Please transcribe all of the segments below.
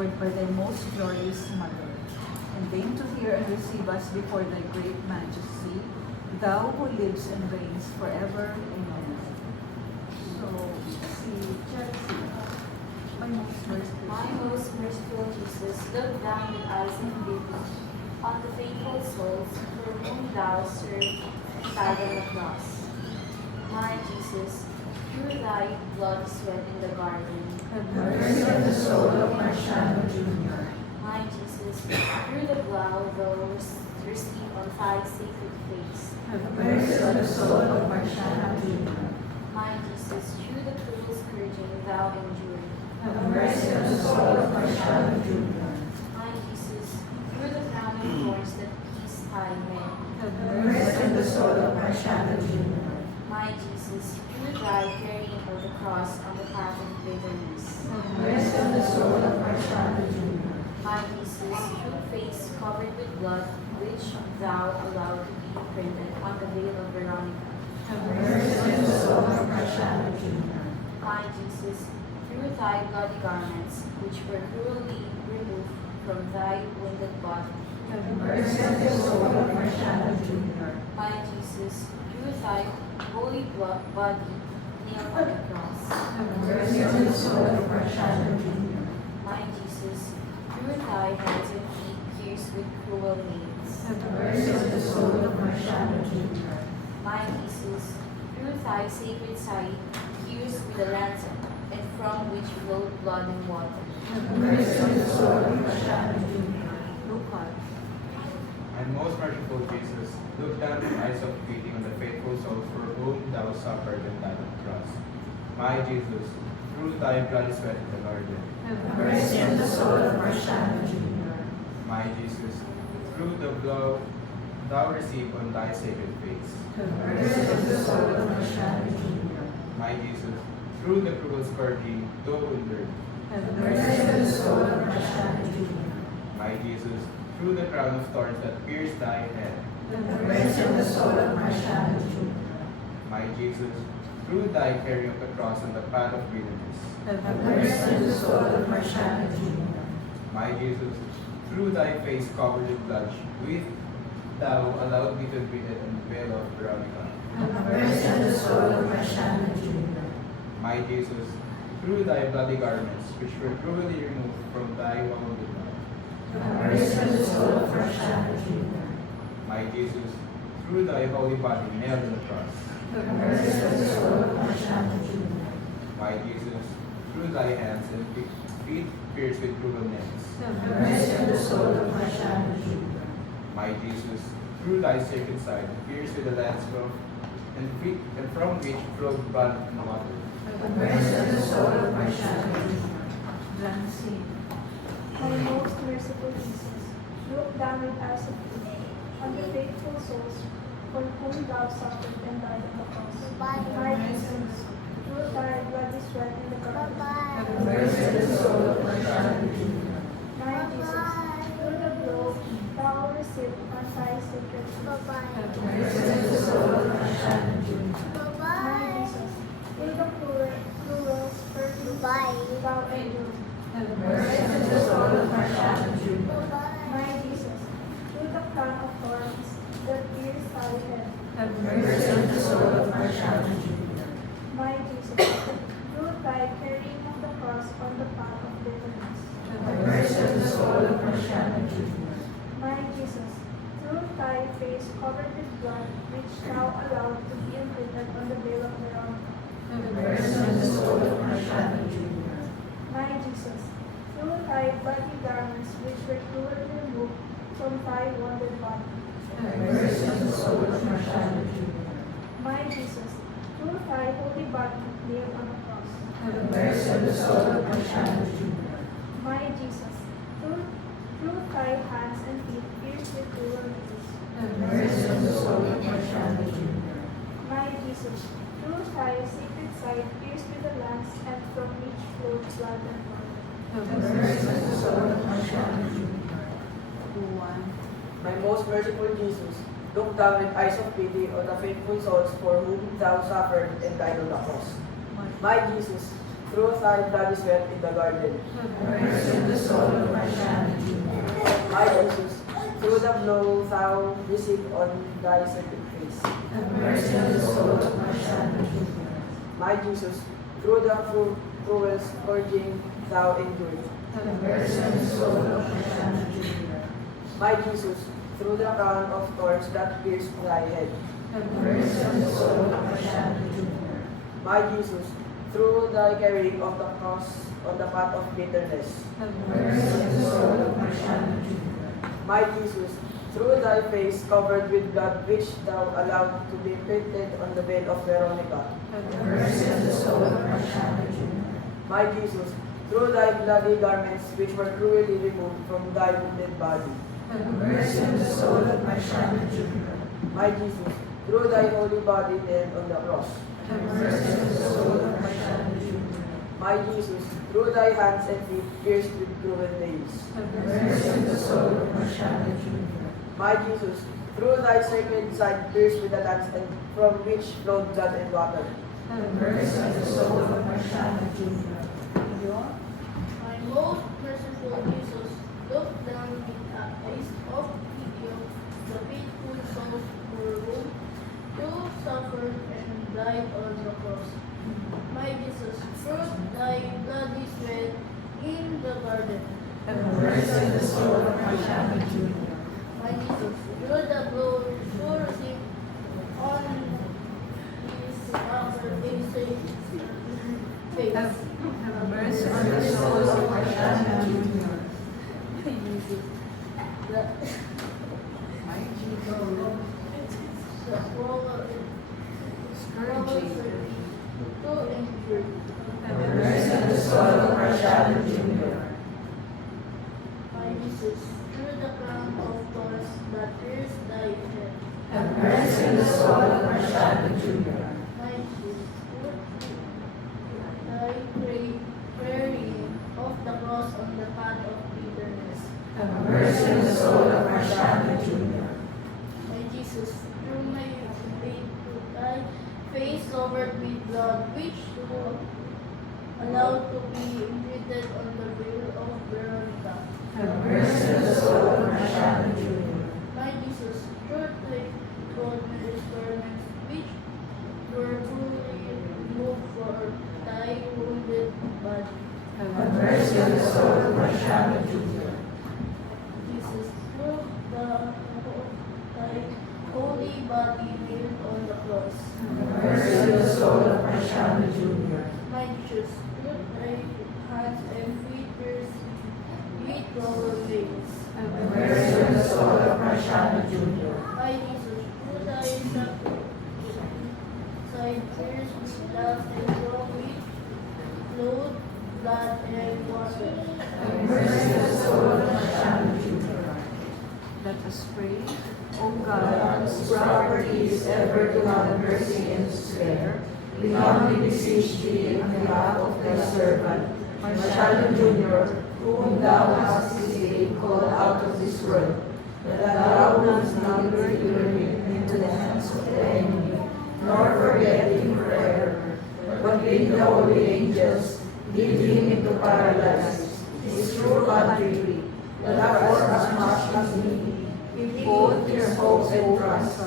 adored by thy most glorious Mother, and deign to hear and receive us before thy great majesty, thou who lives and reigns forever. Amen. So, si Chelsea, my most merciful. My most merciful Jesus, look down with eyes of pity on the faithful souls for whom thou served and died on the cross. My Jesus, through thy blood sweat in the garden. Have mercy on the soul of Marciano Jr. My Jesus, through the blood thou received on thy sacred face. Have mercy on the soul of Marciano Jr. My Jesus, through the cruel scourging thou endured. Have mercy on the soul of Marciano Jr. My Jesus, through the crown of thorns that pierced thy head. Have mercy on the soul of Marciano Jr. My Jesus, through thy carrying of the cross on the path of bitterness. Have mercy on the soul of Marciano Jr. My Jesus, through face covered with blood, which thou allowed to be imprinted on the veil of Veronica. Have mercy on the soul of Marciano Jr. My Jesus, through thy bloody garments, which were cruelly removed from thy wounded body. Have mercy on the soul of Marciano Jr. My Jesus, through thy holy body, nailed on the cross. Have mercy on the soul of Marciano Jr. My Jesus, through thy hands and feet pierced with cruel nails. Have mercy on the soul of Marciano Jr. My Jesus, through thy sacred side pierced with a lance, and from which flowed blood and water. Have mercy on the soul of Marciano Jr. Lucas. And most merciful Jesus, look down with eyes of pity on the faithful souls for whom thou suffered and died on the cross. My Jesus, through thy bloody sweat in the garden. Have mercy on the soul of Marciano Jr. My Jesus, through the blow thou received on thy sacred face. Have mercy on the soul of Marciano Jr. My Jesus, through the cruel scourging thou endured. Have mercy on the soul of Marciano Jr. My Jesus, through the crown of thorns that pierced thy head. Have mercy on the soul of Marciano Jr. My Jesus, through thy carrying of the cross on the path of bitterness. Have mercy on the soul of Marciano Jr. My Jesus, through thy face covered with blood, which thou allowed me to breathe in the veil of Veronica. Have mercy on the soul of Marciano Jr. My Jesus, through thy bloody garments, which were cruelly removed from thy wounded body. Have mercy on the soul of Marciano Jr. My Jesus, through thy holy body nailed on the cross. Have mercy on the soul of Marciano Jr. My Jesus, through thy hands and feet pierced with cruel nails. Have mercy on the soul of Marciano Jr. My Jesus, through thy sacred side, pierced with a lance and from which flowed blood and water. Have mercy on the soul of Marciano Jr. Lansing. My most merciful Jesus, look down with eyes of pity on the faithful souls for whom thou suffered and died on the cross. My Jesus, through thy bloody sweat in the garden. Have mercy on the soul of Marciano Jr. My Jesus, through the blow thou received on thy sacred feet. Have mercy on the soul of Marciano Jr. My Jesus, through the cruel scourging thou endured. Have mercy on the soul of Marciano Jr. My Jesus, through the crown of thorns that pierced thy head. Have mercy on the soul of Marciano Jr. My Jesus, through thy carrying of the cross on the path of bitterness. Have mercy on the soul of Marciano Jr. My Jesus, through thy face covered with blood, which thou allowed to be imprinted on the veil of Veronica. Have mercy on the soul of Marciano Jr. My Jesus, through thy bloody garments, which were cruelly removed from thy wounded body. Have mercy on the soul of Marciano Jr. My Jesus, through thy holy body nailed on the cross. Have mercy on the soul of Marciano Jr. My Jesus, through thy hands and feet pierced with cruel nails. Have mercy on the soul of Marciano Jr. My Jesus, through thy sacred side pierced with a lance, and from which flowed blood and water. Have mercy on the soul of Marciano Jr. Juan. My most merciful Jesus, look down with eyes of pity on the faithful souls for whom thou suffered and died on the cross. My Jesus, through thy bloody sweat in the garden. Have mercy on the soul of the blow thou received on thy sacred face. Have mercy on the soul of Marciano Jr. My Jesus, through the cruel scourging thou endured. Have mercy on the soul of Marciano Jr. My Jesus, through the crown of thorns that pierced thy head. Have mercy on the soul of Marciano Jr. My Jesus, through thy carrying of the cross on the path of bitterness. Have mercy on the soul of Marciano Jr. My Jesus, through thy face covered with blood which thou allowed to be printed on the veil of Veronica. Have mercy on the soul of Marciano Jr. My Jesus, through thy bloody garments which were cruelly removed from thy wounded body. Have mercy on the soul of Marciano Jr. My Jesus, through thy holy body nailed on the cross. Have mercy on the soul of Marciano Jr. My Jesus, through thy hands and feet pierced with cruel nails. Have mercy on the soul of Marciano Jr. My Jesus, through thy sacred side pierced with a lance and from which flowed blood and water. Have mercy on the soul of Marciano Jr. My most merciful Jesus, look down with eyes of pity on the faithful souls for whom you suffered and died on the cross. My Jesus, through thy bloody sweat in the garden. Have mercy on the soul of Marciano Jr. My Jesus, through the blow you received on his accusing face. Have mercy on the soul of Marciano Jr. The cruel Scourging. to endure. Have mercy on the soul of Marciano Jr. My Jesus, through the crown of thorns that pierced thy head. Have mercy on the soul of Marciano Jr. My Jesus, through thy carrying of the cross on the path of bitterness. Have mercy on the soul of Marciano Jr. My Jesus, through my faith to thy face covered with blood, which you allowed to be imprinted on the veil of Veronica. Have mercy on the soul of Marciano Jr. My Jesus, through thy goodness garments, which were truly removed for thy wounded body. Have mercy on the soul of Marciano Jr. Jesus, through thy holy body nailed on the cross. Have mercy on the soul of Marciano Jr. My Jesus, through thy hands and feet pierced with cruel nails. Have mercy on the soul of Marciano Jr. My Jesus, through thy side pierced with love and from which flowed blood and water. Have mercy on the soul of Marciano Jr. Let us pray. O God, whose property is ever to have mercy and spare, we humbly beseech thee on behalf of thy servant, Marciano Jr., whom thou hast this day called out of this world, that thou wouldst not deliver him into the hands of the enemy, nor forget him forever, but with the holy angels lead him into paradise, his true country, that for as much as we both your hope and trust,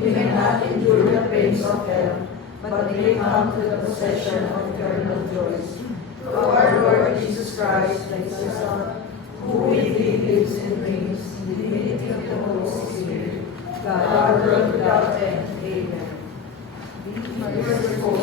we may not endure the pains of hell, but may come to the possession of eternal joys. Through our Lord Jesus Christ, thy Son, who with thee lives and reigns in the unity of the Holy Spirit, God, world without end. Amen. Be merciful,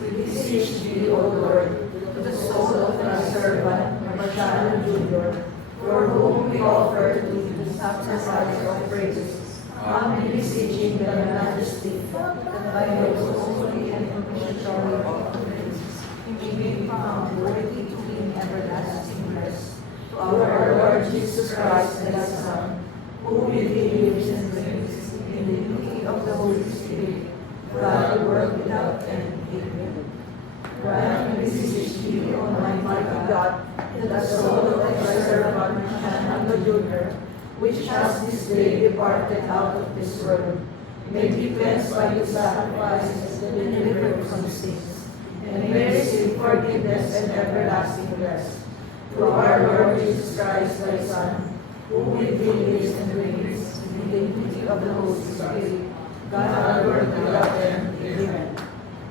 we beseech thee, O Lord, to the soul of thy servant, Marciano Jr., for whom we offer to thee the sacrifice of praises, humbly beseeching thy majesty, that by those holy and propitiatory offerings he may be found worthy to gain everlasting rest. To our Lord Jesus Christ, thy Son, who with thee lives and reigns in the unity of the Holy Spirit, God, world without end. Amen. Grant, we beseech thee, Almighty God, that the soul of thy servant Marciano Jr., which has this day departed out of this world, may be cleansed by the sacrifices and delivered from sins, and may receive forgiveness and everlasting rest. Through our Lord Jesus Christ, thy Son, who with thee lives and reigns in the unity of the Holy Spirit, God, Lord, without end. Amen.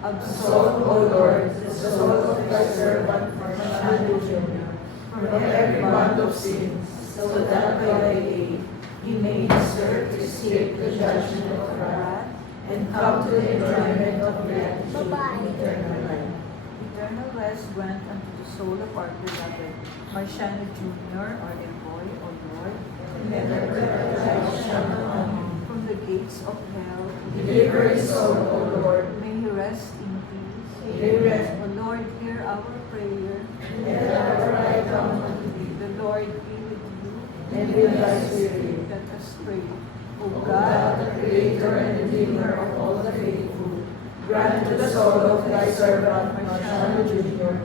Absolve, O Lord, the soul of thy servant Marciano Jr. from every bond of sin, so that by thy aid he may deserve to escape the judgment of wrath and come to the enjoyment of beatitude and eternal life. Eternal rest grant unto the soul of our beloved Marciano Jr., our envoy, O Lord, and never let life shall come from the gates of hell. Deliver his soul, O Lord. May he rest in peace. May he rest. O Lord, hear our prayer. Let our cry come unto thee. The Lord be with you. And with thy spirit. Let us pray. O God, the Creator and Redeemer of all the faithful, grant to the soul of thy servant Marciano Jr.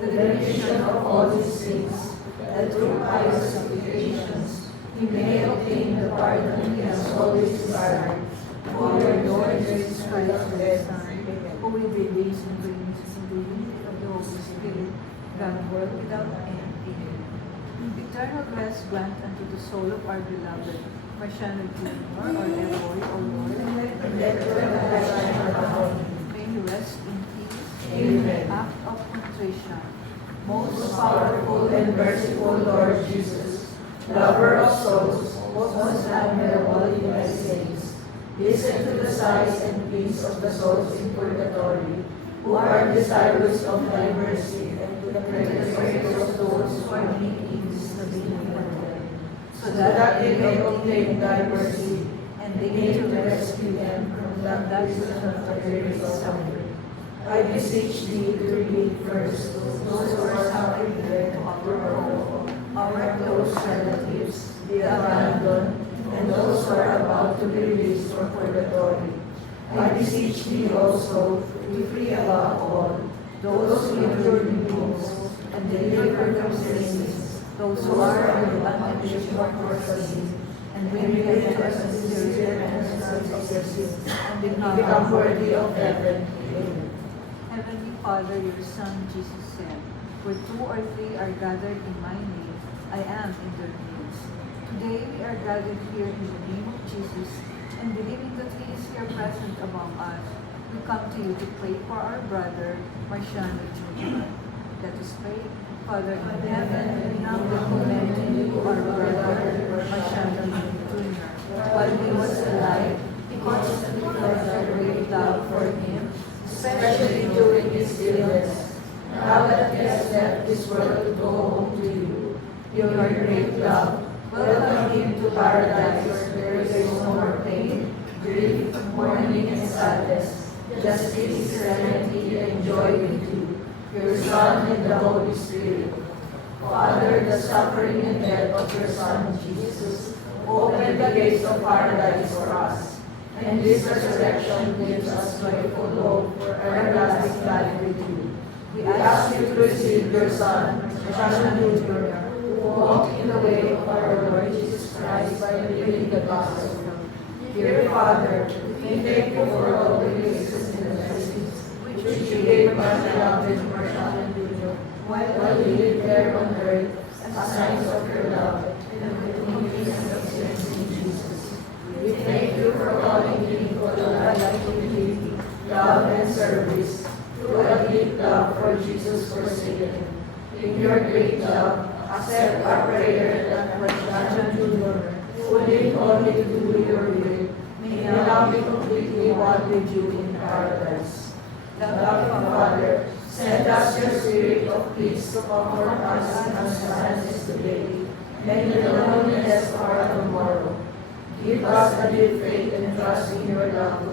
the remission of all his sins, that through pious supplications he may obtain the pardon he has always desired. For your Lord Jesus Christ, thy Son, who with thee lives and reigns in the unity of the Holy Spirit, God, world without end. Amen. Eternal rest grant unto the soul of our beloved Marciano Jr., our envoy, O Lord, and let your light shine upon him. May he rest in peace. Amen. Act of contrition. Most powerful and merciful Lord Jesus, lover of souls, most admirable in thy saints, listen to the sighs and pleas of the souls in purgatory, who are desirous of thy mercy, and to the prayers of those who are making this so that they may obtain thy mercy, and they may to rescue them from that prison of the suffering. I beseech thee to relieve first those who are suffering there of our home, our close relatives, the abandoned, and those who are about to be released from purgatory. I beseech thee also to free above all those who injured wounds, and deliver from sins those who are under bondage or sin, and bring them to a sincere repentance of their sins, and become worthy of heaven. Amen. Heavenly Father, your Son Jesus said, where two or three are gathered in my name, I am in their midst. Today we are gathered here in the name of Jesus, and believing that he is here present among us, we come to you to pray for our brother, Marciano Jr. Let us pray. Father in heaven, now we commend to you our brother, Marciano Jr. While he was alive, he constantly felt our great love for him, especially during his illness. Now that he has left this world to go home to you, your great love, welcome him to paradise where there is no more pain, grief, mourning, and sadness, just peace, serenity, and joy with you, your Son and the Holy Spirit. Father, the suffering and death of your Son, Jesus, open the gates of paradise for us, and this resurrection gives us joyful hope for everlasting life with you. We ask you to receive your Son, Marciano Jr., who walked in the way of our Lord Jesus Christ by believing the gospel. Dear Father, we thank you for all the graces and blessings which you gave us beloved Marciano Jr. while we lived there on earth as signs of your love and the convenience of sins in Jesus. We thank you for calling him to a life of duty, love, and service through a deep love for Jesus forsaken. In your great love, accept our prayer that Marciano Jr., who lived only to do your will, may now be completely one with you in paradise. Loving Father, send us your spirit of peace to comfort us in our sadness today, and in the loneliness of our tomorrow. Give us a deep faith and trust in your love to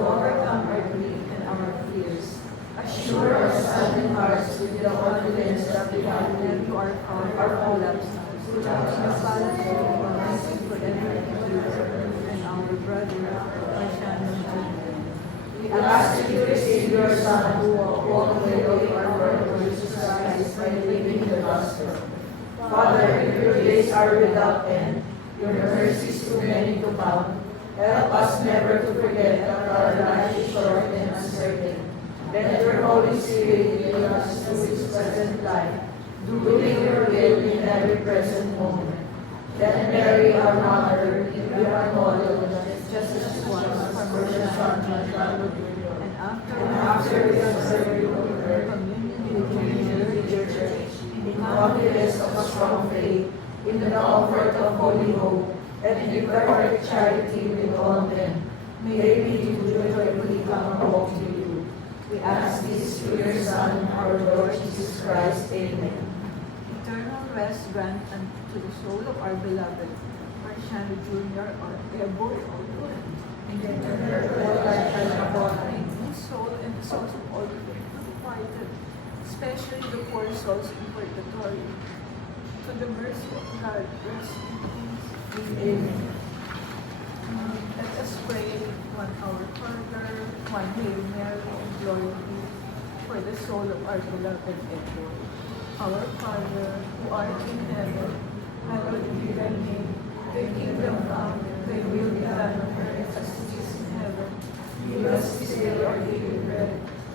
overcome our grief and our fears. Assure our saddened hearts with the confidence that we have in you our collapse, so that we are forever and our brother, Marciano Jr. We ask you to receive your Son who walked the way of our Lord Jesus Christ by living the gospel. Father, your days are without end, your mercies too many to count. Help us never to forget that our life is short and uncertain. Let your Holy Spirit lead us through this present life, doing your will in every present moment. Then Mary, our mother, we are model, just as she was from her son, and after we have served you on earth, communion with your church, in confidence of a strong faith, in the comfort of holy hope, and in perfect charity with all men, may we do joyfully come home to you. We ask this through your Son, our Lord Jesus Christ. Amen. eternal rest grant unto the soul of our beloved Marciano Jr. or Ebo and whose soul and the souls of all the faithful departed, especially the poor souls in purgatory. To the mercy of God, rest in peace. Amen. Let us pray one Our Father, one Hail Mary, and glory be for the soul of our beloved Ebo. Our Father, who art in heaven, hallowed be thy name. Thy kingdom come, thy will be done on earth as it is in heaven. Give us this day our daily bread,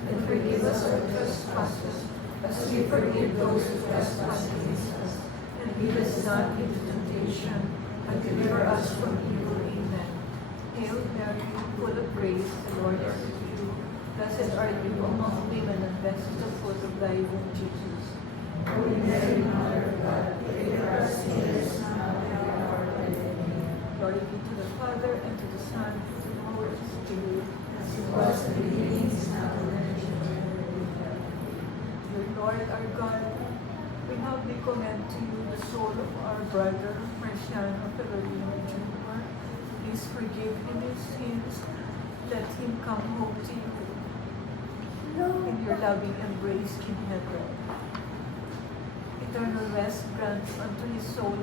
and forgive us our trespasses, as we forgive those who trespass against us. And lead us not into temptation, but deliver us from evil. Amen. Hail Mary, full of grace, the Lord is with you. Blessed art you among women, and blessed is the fruit of thy womb, Jesus. Holy Mary, Mother of God, pray for us sinners now and at the hour of our death. Amen. Glory be to the Father, and to the Son, and to the Holy Spirit. As it was in the beginning, is now, and ever shall be. Dear Lord our God, we humbly commend to you the soul of our brother Marciano Pelorino Jr. Please forgive him his sins. Let him come home to you in your loving embrace in heaven. Eternal rest grant unto his soul